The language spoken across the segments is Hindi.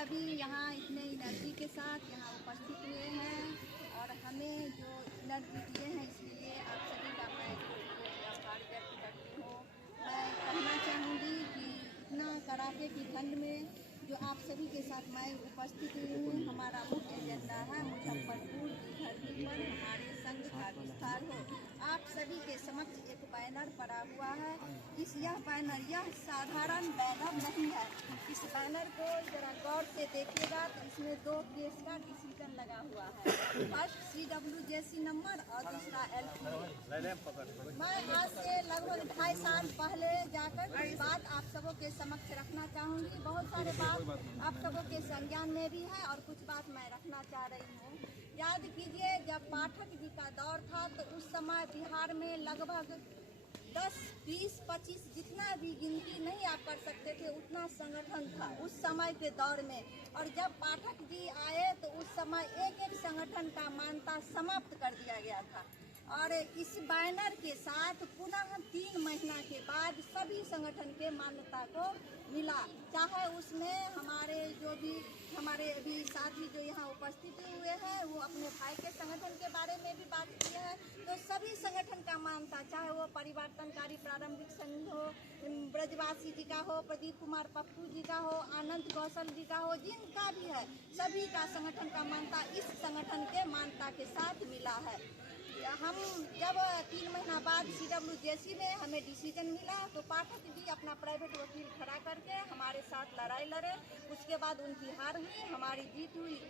सभी यहाँ इतने एनर्जी के साथ यहाँ उपस्थित हुए हैं और हमें जो एनर्जी दिए हैं इसलिए आप सभी का मैं आभार व्यक्त करती हूँ। मैं कहना चाहूँगी कि इतना कड़ाके की ठंड में जो आप सभी के साथ मैं उपस्थित हूँ, हमारा मुख्य एजेंडा है मुजफ्फरपुर की धरती पर हमारे संघ का विस्तार हो। आप सभी के समक्ष एक बैनर पड़ा हुआ है। यह बैनर साधारण बैनर नहीं है। इस बैनर को जरा गौर से देखिएगा तो इसमें 2 केस का डिसीजन लगा हुआ है। फर्स्ट CWJC नंबर और दूसरा LPA। मैं आज से लगभग 2.5 साल पहले जाकर कुछ बात आप सबों के समक्ष रखना चाहूँगी। बहुत सारे बात आप सबों के संज्ञान में भी है और कुछ बात मैं रखना चाह रही हूँ। याद कीजिए जब पाठक जी का दौर था तो उस समय बिहार में लगभग 10, 20, 25 जितना भी गिनती नहीं आप कर सकते थे उतना संगठन था उस समय के दौर में। और जब पाठक जी आए तो उस समय एक संगठन का मान्यता समाप्त कर दिया गया था। और इस बैनर के साथ पुनः 3 महीना के बाद सभी संगठन के मान्यता को मिला। चाहे उसमें हमारे अभी साथी जो यहाँ उपस्थित हुए हैं वो अपने भाई के संगठन के बारे में भी बात की है। तो सभी संगठन का मान्यता, चाहे वो परिवर्तनकारी प्रारंभिक संघ हो, ब्रजवासी जी का हो, प्रदीप कुमार पप्पू जी का हो, आनंद कौशल जी का हो, जिनका भी है सभी का संगठन का मान्यता इस संगठन के मान्यता के साथ मिला है। हम जब 3 महीना बाद CWJC में हमें डिसीजन मिला तो पाठक जी अपना प्राइवेट वकील खड़ा करके हमारे साथ लड़ाई लड़े। उसके बाद उनकी हार हुई, हमारी जीत हुई।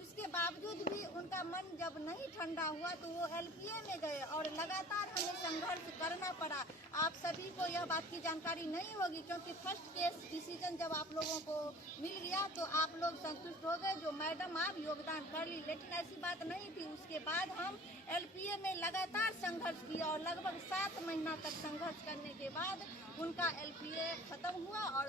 उसके बावजूद भी उनका मन जब नहीं ठंडा हुआ तो वो LPA में गए और लगातार हमें संघर्ष करना पड़ा। आप सभी को यह बात की जानकारी नहीं होगी क्योंकि फर्स्ट केस डिसीजन जब आप लोगों को मिल गया तो आप लोग संतुष्ट हो गए जो मैडम आप योगदान कर ली, लेकिन ऐसी बात नहीं थी। उसके बाद हम LPA में लगातार संघर्ष किया और लगभग 7 महीना तक संघर्ष करने के बाद उनका LPA खत्म हुआ और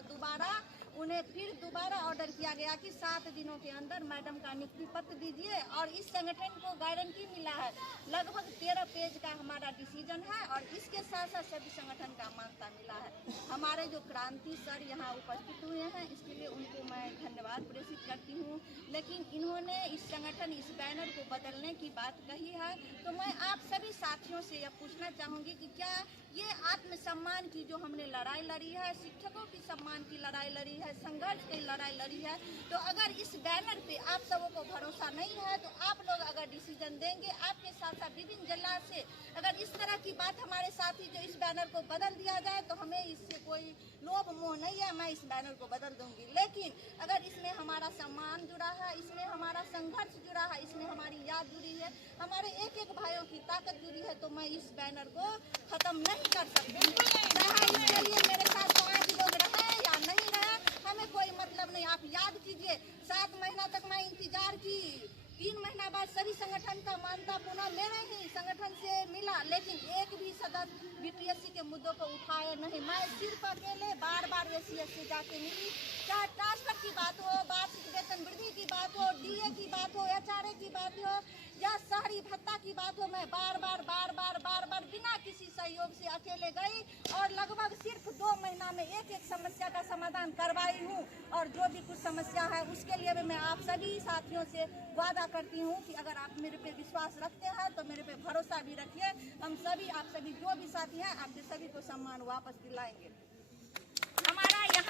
उन्हें फिर दोबारा ऑर्डर किया गया कि 7 दिनों के अंदर मैडम का नियुक्ति पत्र दीजिए। और इस संगठन को गारंटी मिला है, लगभग 13 पेज का हमारा डिसीजन है और इसके साथ साथ सभी संगठन का मान्यता मिला है। हमारे जो क्रांति सर यहाँ उपस्थित हुए हैं इसके लिए उनको मैं धन्यवाद प्रेषित करती हूँ। लेकिन इन्होंने इस संगठन इस बैनर को बदलने की बात कही है तो मैं आप सभी साथियों से यह पूछना चाहूँगी कि क्या ये आत्मसम्मान की जो हमने लड़ाई लड़ी है, शिक्षकों की सम्मान की लड़ाई लड़ी है, संघर्ष की लड़ाई लड़ी है, तो अगर इस बैनर पे आप सबों को भरोसा नहीं है तो आप लोग अगर डिसीजन देंगे, आपके साथ साथ विभिन्न जिला से अगर इस तरह की बात हमारे साथी जो इस बैनर को बदल दिया जाए तो हमें इससे कोई लोभ मोह नहीं है, मैं इस बैनर को बदल दूंगी। लेकिन अगर इसमें हमारा सम्मान जुड़ा है, इसमें हमारा संघर्ष जुड़ा है, इसमें हमारी याद जुड़ी है, हमारे एक भाइयों की ताकत जुड़ी है तो मैं इस बैनर को खत्म नहीं कर सकती। चाहे इसके लिए मेरे साथ 5 लोग रहे या नहीं रहे हमें कोई मतलब नहीं। आप याद कीजिए 7 महीना तक मैं इंतजार की, 3 महीना बाद सभी संगठन का मान्यता पुनः मेरे ही संगठन से मिला, लेकिन एक भी सदस्य BPSC के मुद्दों को उठाए नहीं। मैं सिर्फ अकेले बार SC से जाके मिली, चाहे ट्रांसफर की बात हो, वार्षिक वेतन वृद्धि की बात हो, DA की बात हो, HRA की बात हो या शहरी भत्ता की बात हो, मैं बार बार बिना किसी सहयोग से अकेले गई और लगभग सिर्फ 2 महीना में एक समस्या का समाधान करवाई हूँ। और जो भी कुछ समस्या है उसके लिए भी मैं आप सभी साथियों से वादा करती हूँ कि अगर आप मेरे पे विश्वास रखते हैं तो मेरे पे भरोसा भी रखिए। आप सभी जो भी साथी हैं आपके सभी को सम्मान वापस दिलाएंगे। हमारा यहाँ